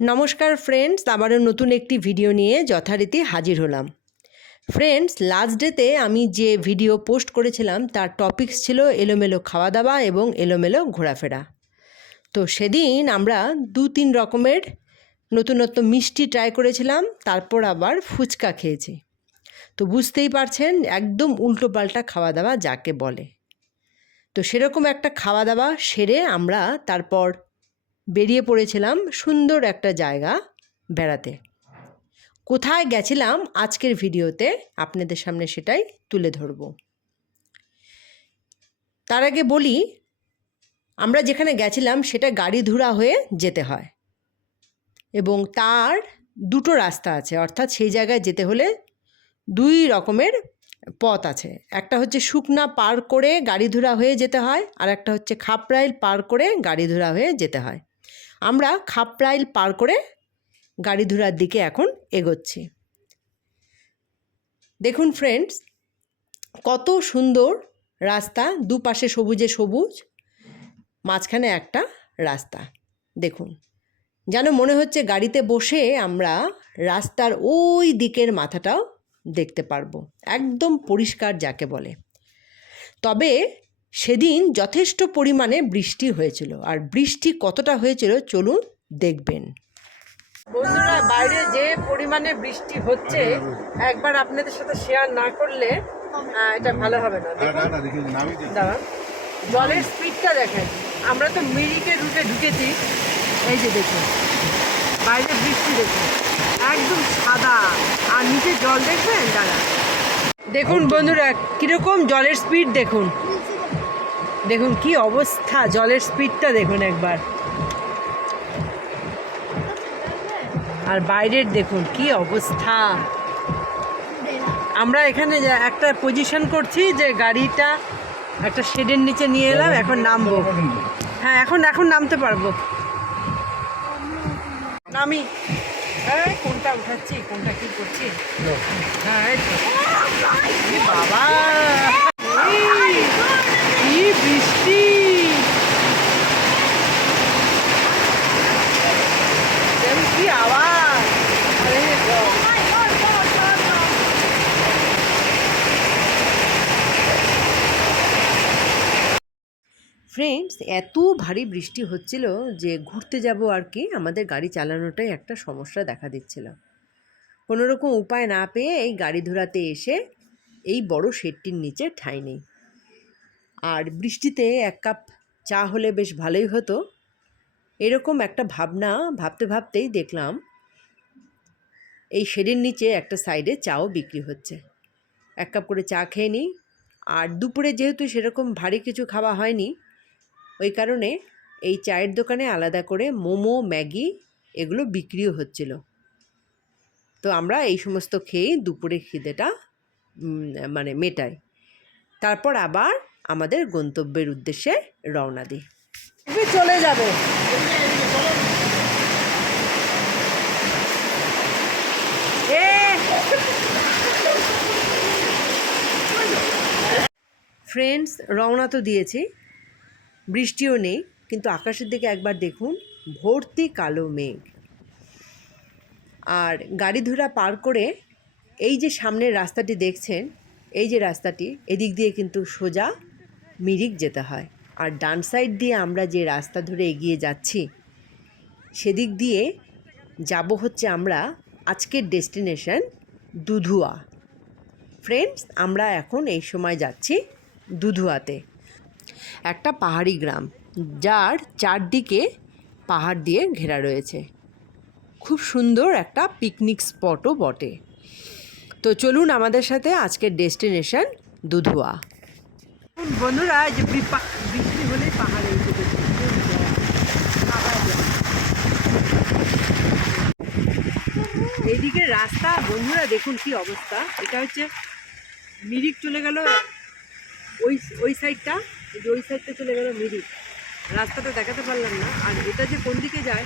নমস্কার ফ্রেন্ডস, আবারও নতুন একটি ভিডিও নিয়ে যথারীতি হাজির হলাম। ফ্রেন্ডস, লাস্ট ডেতে আমি যে ভিডিও পোস্ট করেছিলাম তার টপিকস ছিল এলোমেলো খাওয়া দাওয়া এবং এলোমেলো ঘোরাফেরা। তো সেদিন আমরা 2-3 রকমের নতুনত্ব মিষ্টি ট্রাই করেছিলাম, তারপর আবার ফুচকা খেয়েছি। তো বুঝতেই পারছেন একদম উল্টোপাল্টা খাওয়া দাওয়া যাকে বলে। তো সেরকম একটা খাওয়া দাওয়া সেরে আমরা তারপর বেরিয়ে পড়েছিলাম সুন্দর একটা জায়গা বেড়াতে। কোথায় গেছিলাম আজকের ভিডিওতে আপনাদের সামনে সেটাই তুলে ধরব। তার আগে বলি, আমরা যেখানে গেছিলাম সেটা গাড়ি ধুরা হয়ে যেতে হয় এবং তার দুটো রাস্তা আছে, অর্থাৎ সেই জায়গায় যেতে হলে 2 রকমের পথ আছে। একটা হচ্ছে শুকনা পার করে গাড়ি ধুরা হয়ে যেতে হয়, আর একটা হচ্ছে খাপরাইল পার করে গাড়ি ধুরা হয়ে যেতে হয়। আমরা খাপরাইল পার করে গাড়ি ধুরার দিকে এখন এগোচ্ছি। দেখুন ফ্রেন্ডস, কত সুন্দর রাস্তা, দুপাশে সবুজে সবুজ, মাঝখানে একটা রাস্তা। দেখুন, যেন মনে হচ্ছে গাড়িতে বসে আমরা রাস্তার ওই দিকের মাথাটাও দেখতে পারবো, একদম পরিষ্কার যাকে বলে। তবে সেদিন যথেষ্ট পরিমাণে বৃষ্টি হয়েছিল, আর বৃষ্টি কতটা হয়েছিল চলুন দেখবেন। বন্ধুরা, বাইরে যে পরিমাণে বৃষ্টি হচ্ছে একবার আপনাদের সাথে শেয়ার না করলে এটা ভালো হবে না। দাঁড়ান, জলের স্পিডটা দেখেন। আমরা তো মিরিকের রুটে ঢুকেছি, এই যে দেখুন বাইরে বৃষ্টি দেখুন, একদম সাদা, আর নিচে জল দেখবেন। দাঁড়ান, দেখুন বন্ধুরা কীরকম জলের স্পিড দেখুন, দেখুন কি অবস্থা, জলের স্পিডটা দেখুন একবার। আর বাইরের দেখুন কি অবস্থা। আমরা এখানে একটা পজিশন করছি যে গাড়িটা একটা শেডের নিচে নিয়ে এলাম, এখন নামবো। হ্যাঁ, এখন নামতে পারবো। নামি, কোনটা উঠাচ্ছি কোনটা কি করছি। হ্যাঁ, বাবা কি বৃষ্টি, কি আওয়াজ। ফ্রেন্ডস, এত ভারী বৃষ্টি হচ্ছিল যে ঘুরতে যাব আর কি, আমাদের গাড়ি চালানোটাই একটা সমস্যা দেখা দিচ্ছিল। কোনো রকম উপায় না পেয়ে এই গাড়ি ধরাতে এসে এই বড় শেডটির নিচে ঠাঁই নেই। আর বৃষ্টিতে 1 কাপ চা হলে বেশ ভালোই হতো, এরকম একটা ভাবনা ভাবতে ভাবতেই দেখলাম এই শেডের নিচে একটা সাইডে চাও বিক্রি হচ্ছে। 1 কাপ করে চা খেয়ে নিই। আর দুপুরে যেহেতু সেরকম ভারী কিছু খাওয়া হয়নি, ওই কারণে এই চায়ের দোকানে আলাদা করে মোমো, ম্যাগি এগুলো বিক্রিও হচ্ছিল। তো আমরা এই সমস্ত খেয়েই দুপুরে খিদেটা মেটাই। তারপর আবার আমাদের গন্তব্যের উদ্দেশ্যে রওনা দিই। চলে যাবে। ফ্রেন্ডস, রওনা তো দিয়েছি, বৃষ্টিও নেই, কিন্তু আকাশের দিকে একবার দেখুন, ভর্তি কালো মেঘ। আর গাড়ি ধুরা পার করে এই যে সামনের রাস্তাটি দেখছেন, এই যে রাস্তাটি, এদিক দিয়ে কিন্তু সোজা মিরিক যেতে হয়। আর ডান সাইড দিয়ে আমরা যে রাস্তা ধরে এগিয়ে যাচ্ছি সেদিক দিয়ে যাব হচ্ছে আমরা আজকের ডেস্টিনেশন দুধুয়া। ফ্রেন্ডস, আমরা এখন এই সময় যাচ্ছি দুধুয়াতে, একটা পাহাড়ি গ্রাম যার চারদিকে পাহাড় দিয়ে ঘেরা রয়েছে। খুব সুন্দর একটা পিকনিক স্পটও বটে। তো চলুন আমাদের সাথে আজকের ডেস্টিনেশন দুধুয়া। বন্ধুরা, যে বৃষ্টি হলে পাহাড়ে এইদিকে রাস্তা বন্ধুরা দেখুন কি অবস্থা। এটা হচ্ছে মিরিক, চলে গেল ওই সাইডটা, ওই সাইডটা চলে গেল মিরিক। রাস্তাটা দেখাতে পারলাম না। আর এটা যে কোন দিকে যায়,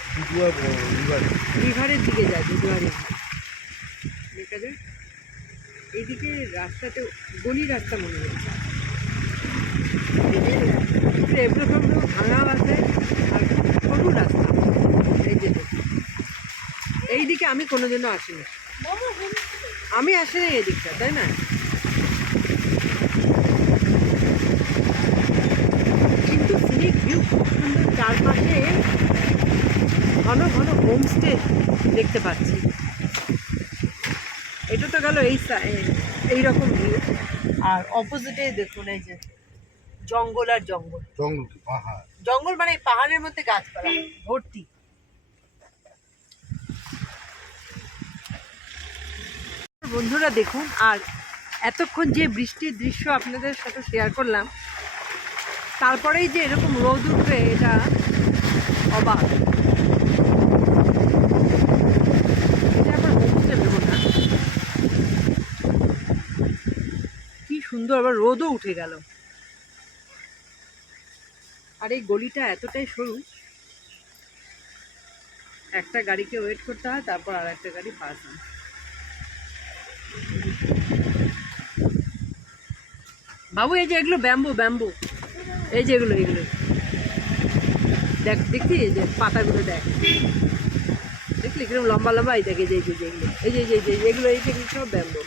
রিভারের দিকে যায়, দুধুয়ারি দেখা যায়। এইদিকে রাস্তাতে গলি রাস্তা মনে হচ্ছে, এগুলো সব ভাঙাও আছে আর সরু রাস্তা। এই যে এইদিকে আমি কোনোদিনও আসিনি, আমি আসিনি এদিকটা, তাই না? কিন্তু সিনিক ভিউ খুব সুন্দর, চারপাশে ঘন ঘন হোমস্টে দেখতে পাচ্ছি। এটা তো গেল এইরকম ভিউ, আর অপোজিটে দেখুন এই যে জঙ্গল আর জঙ্গল, জঙ্গল মানে পাহাড়ের মধ্যে গাছপালা ভর্তি। বন্ধুরা দেখুন, আর এতক্ষণ যে বৃষ্টির দৃশ্য আপনাদের সাথে শেয়ার করলাম, তারপরেই যে এরকম রোদ উঠবে, এটা অবাক। এটা আবার হোমস্টে ভেবো না, কি সুন্দর, আবার রোদও উঠে গেল। আর এই গলিটা এতটাই সরু, একটা গাড়িকে ওয়েট করতে হয়, তারপর আর একটা গাড়ি পাস হয়। বাবু এই যে এগুলো ব্যাম্বু, ব্যাম্বু, এই যে এগুলো এগুলো দেখ, দেখছি এই যে পাতাগুলো দেখ, দেখলি কিরকম লম্বা লম্বা, এই দেখ এই যে এগুলো, এই যে এগুলো, এই যেগুলো সব ব্যাম্বু।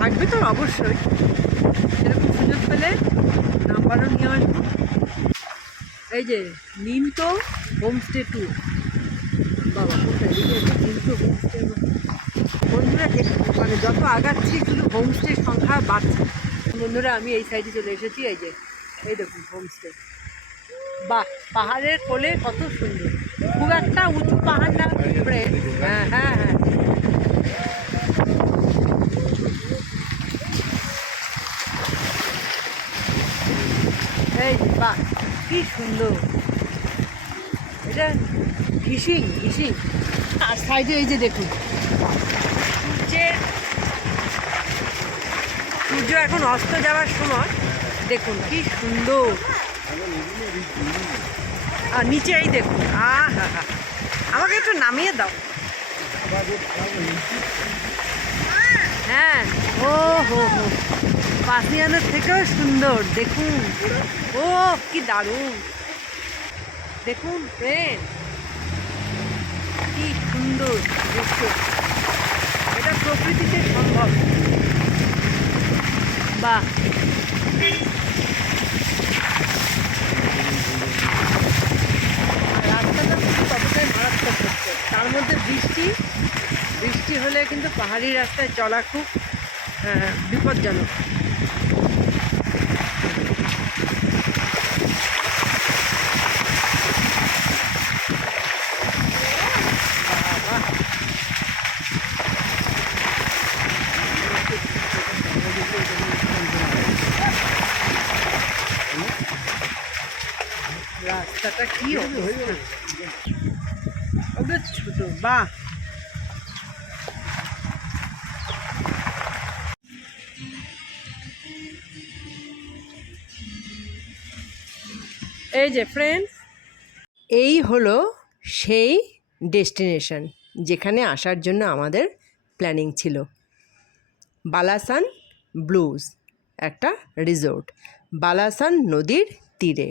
থাকবে তো অবশ্যই, সেরকম সুযোগ পেলে নাম্বারও নিয়ে আসবো। এই যে নিমতো হোমস্টে ট্যুর, বাবা কোথায় নিমতো হোমস্টে। বন্ধুরা মানে যত আগাচ্ছি শুধু হোমস্টের সংখ্যা বাড়ছে। বন্ধুরা আমি এই সাইডে চলে এসেছি, এই যে এই দেখুন হোমস্টে। বাহ, পাহাড়ের কোলে কত সুন্দর, খুব একটা উঁচু পাহাড় না, হ্যাঁ হ্যাঁ হ্যাঁ। এই বাহ, কি সুন্দর, এটা ঘিসিং ঘিসিং। আর সাইডে এই যে দেখুন সূর্য এখন অস্ত যাওয়ার সময়, দেখুন কি সুন্দর। আর নিচে এই দেখুন, হা, আমাকে একটু নামিয়ে দাও। হ্যাঁ, ও হো হো, পাতিয়ানোর থেকেও সুন্দর দেখুন। ও কি দারুণ, দেখুন ট্রেন, কি সুন্দর দৃশ্য। এটা প্রকৃতিতে সম্ভব। বাহ, রাস্তাটা কিন্তু কতটাই মারাত্মক হচ্ছে, তার মধ্যে বৃষ্টি হলে কিন্তু পাহাড়ি রাস্তায় চলা খুব বিপজ্জনক। রাস্তাটা কি ছোট, বাহ। এই যে ফ্রেন্ডস, এই হলো সেই ডেস্টিনেশন যেখানে আসার জন্য আমাদের প্ল্যানিং ছিল, বালাসান ব্লুজ, একটা রিসোর্ট বালাসান নদীর তীরে।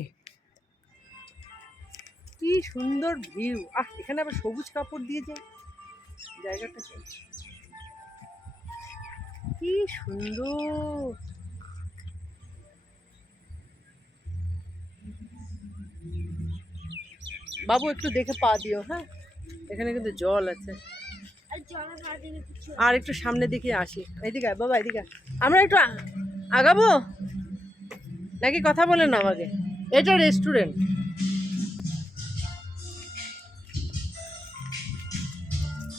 কি সুন্দর ভিউ, এখানে আবার সবুজ কাপড় দিয়েছে, জায়গাটা কি সুন্দর। বাবু একটু দেখে পা দিও, হ্যাঁ, এখানে কিন্তু জল আছে। আর একটু সামনের দিকে আসি, এদিকে বাবা, এদিকে আমরা একটু আগাবো নাকি কথা বলেন আমাকে। এটা রেস্টুরেন্ট,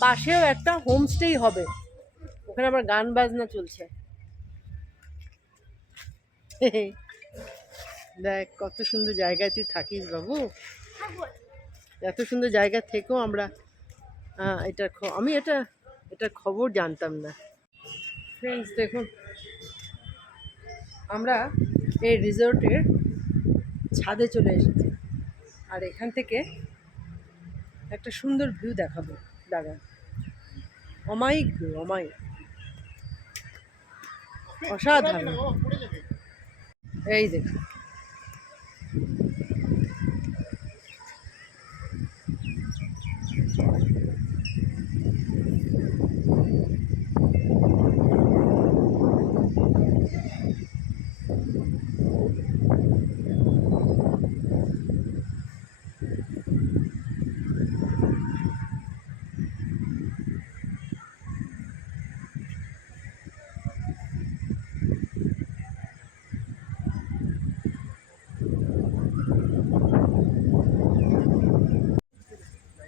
পাশেও একটা হোমস্টেই হবে, ওখানে আবার গান বাজনা চলছে। দেখ কত সুন্দর জায়গায় তুই থাকিস বাবু, এত সুন্দর জায়গা থেকেও আমরা আমি এটার খবর জানতাম না। ফ্রেন্ডস দেখুন, আমরা এই রিসোর্টের ছাদে চলে এসেছি, আর এখান থেকে একটা সুন্দর ভিউ দেখাবো, দাঁড়ান অমায়িক অমায়িক, অসাধারণ। এই দেখুন,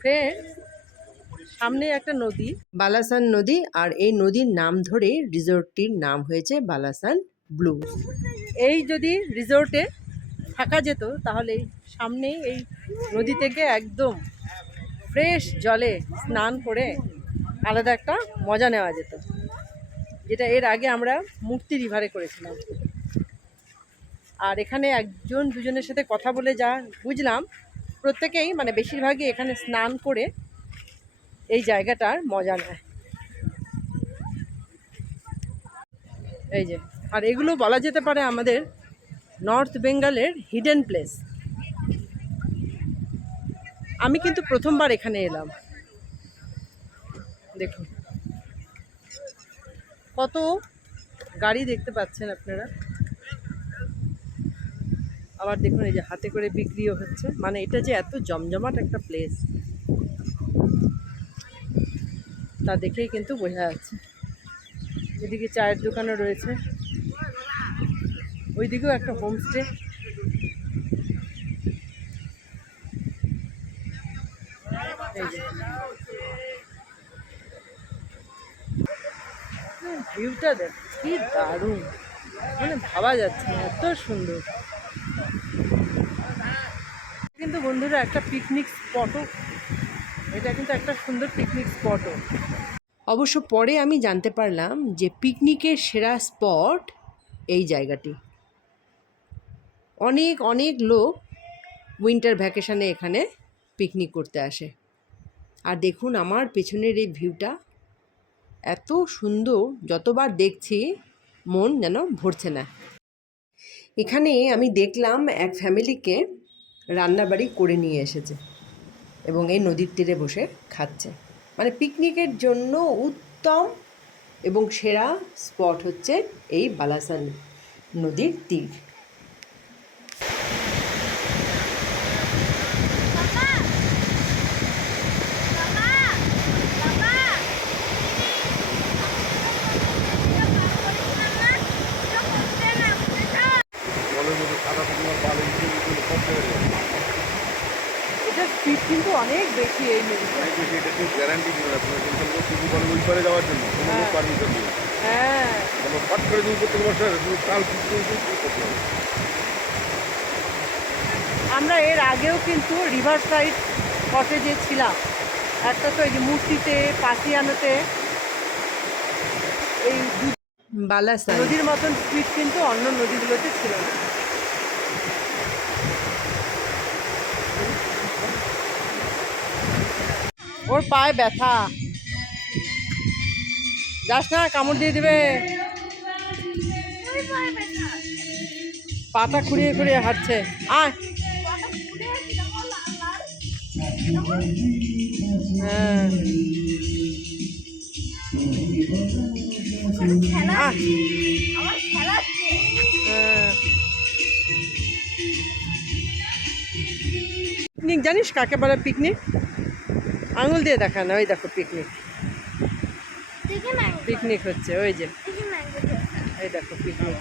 ফ্রেন্ডস, সামনে একটা নদী, বালাসান নদী, আর এই নদীর নাম ধরে রিসোর্টটির নাম হয়েছে বালাসান ব্লুজ। এই যদি রিসোর্টে থাকা যেত তাহলে সামনেই এই নদী থেকে একদম ফ্রেশ জলে স্নান করে আলাদা একটা মজা নেওয়া যেত, যেটা এর আগে আমরা মূর্তি রিভারে করেছিলাম। আর এখানে একজন দুজনের সাথে কথা বলে যা বুঝলাম, প্রত্যেকেই মানে বেশিরভাগই এখানে স্নান করে এই জায়গাটার মজা নেয়। এই যে, আর এগুলো বলা যেতে পারে আমাদের নর্থ বেঙ্গলের হিডেন প্লেস। আমি কিন্তু প্রথমবার এখানে এলাম। দেখুন কত গাড়ি দেখতে পাচ্ছেন আপনারা। আবার দেখুন এই যে হাতে করে বিক্রিও হচ্ছে, মানে এটা যে এত জমজমাট একটা প্লেস তা দেখেই কিন্তু বোঝা যাচ্ছে। এদিকে চায়ের দোকানও রয়েছে, ওইদিকেও একটা হোমস্টে। এই যে ভিউটা দেখ, কি দারুণ, মানে ভাবা যাচ্ছে না, এত সুন্দর। কিন্তু বন্ধুরা একটা পিকনিক স্পটও, এটা কিন্তু একটা সুন্দর পিকনিক স্পটও। অবশ্য পরে আমি জানতে পারলাম যে পিকনিকের সেরা স্পট এই জায়গাটি। অনেক অনেক লোক উইন্টার ভ্যাকেশানে এখানে পিকনিক করতে আসে। আর দেখুন আমার পেছনের এই ভিউটা এত সুন্দর, যতবার দেখছি মন যেন ভরছে না। এখানে আমি দেখলাম এক ফ্যামিলিকে রান্নাবাড়ি করে নিয়ে এসেছে এবং এই নদীর তীরে বসে খাচ্ছে। মানে পিকনিকের জন্য উত্তম এবং সেরা স্পট হচ্ছে এই বালাসান নদীর তীর। এটার স্পিড কিন্তু অনেক বেশি এই নদীতে। এটা কেউ গ্যারান্টি দিবে না, তোমার কিন্তু শুধু বলে ওই পারে যাওয়ার জন্য কোনো পারমিশন নেই। হ্যাঁ, আমরা ফট করে তুমি করতে পারছো না, তুমি কাল করতে হবে। আমরা এর আগেও কিন্তু রিভার সাইড কটেজে ছিলাম, একটা তো এই যে মূর্তিতে, পাতিয়ানোতে, এই বালাসান নদীর মতন স্পিড কিন্তু অন্য নদীগুলোতে ছিল না। ওর পায়ে ব্যথা, যাস না, কামড় দিয়ে দিবে। পাতা খুঁড়িয়ে খুঁড়িয়ে হাঁটছে। আয়, হ্যাঁ, পিকনিক জানিস কাকে বলে? পিকনিক আঙুল দিয়ে দেখা না, ওই দেখো পিকনিক, পিকনিক হচ্ছে, ওই যে এই দেখো পিকনিক।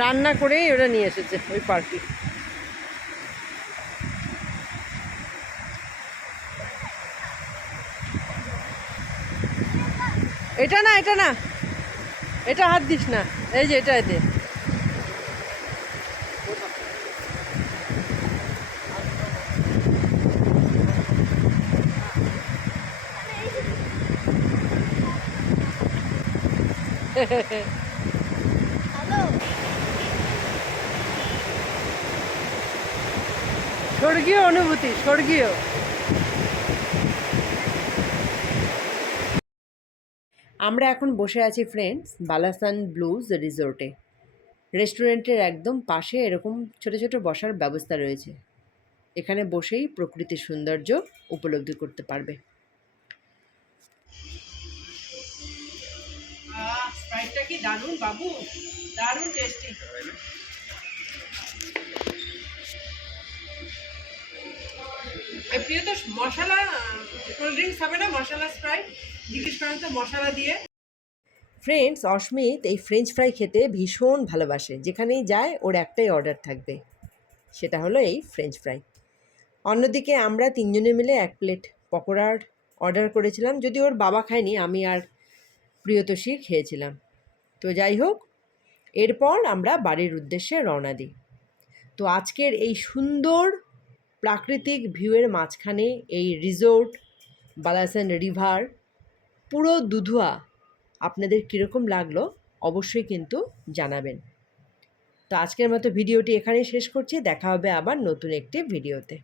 রান্না করেই ওরা নিয়ে এসেছে ওই পার্টি। এটা না, এটা না, এটা হাত দিস না, এই যে এটা এতে। স্বর্গীয় অনুভূতি, স্বর্গীয়। আমরা এখন বসে আছি ফ্রেন্ডস বালাসান ব্লুজ রিসোর্টে। রেস্টুরেন্টের একদম পাশে এরকম ছোট ছোট বসার ব্যবস্থা রয়েছে। এখানে বসেই প্রকৃতির সৌন্দর্য উপলব্ধি করতে পারবে। স্প্রাইটটা কি দারুণ বাবু, দারুণ টেস্টি। প্রিয় তো মশলা কোল্ড ড্রিঙ্কস হবে না, মশলা স্প্রাইট জিজ্ঞেস করেন তো মশলা দিয়ে। ফ্রেন্ডস, অস্মিত এই ফ্রেঞ্চ ফ্রাই খেতে ভীষণ ভালোবাসে। যেখানেই যায় ওর একটাই অর্ডার থাকবে, সেটা হলো এই ফ্রেঞ্চ ফ্রাই। অন্যদিকে আমরা তিনজনে মিলে 1 প্লেট পকোড়ার অর্ডার করেছিলাম, যদি ওর বাবা খায়নি, আমি আর প্রিয়তোষী খেয়েছিলাম। তো যাই হোক, এরপর আমরা বাড়ির উদ্দেশ্যে রওনা দিই। তো আজকের এই সুন্দর প্রাকৃতিক ভিউয়ের মাঝখানে এই রিসোর্ট বালাসান রিভার, পুরো দুধুয়া, আপনাদের কীরকম লাগলো অবশ্যই কিন্তু জানাবেন। তো আজকের মতো ভিডিওটি এখানেই শেষ করছি। দেখা হবে আবার নতুন একটি ভিডিওতে।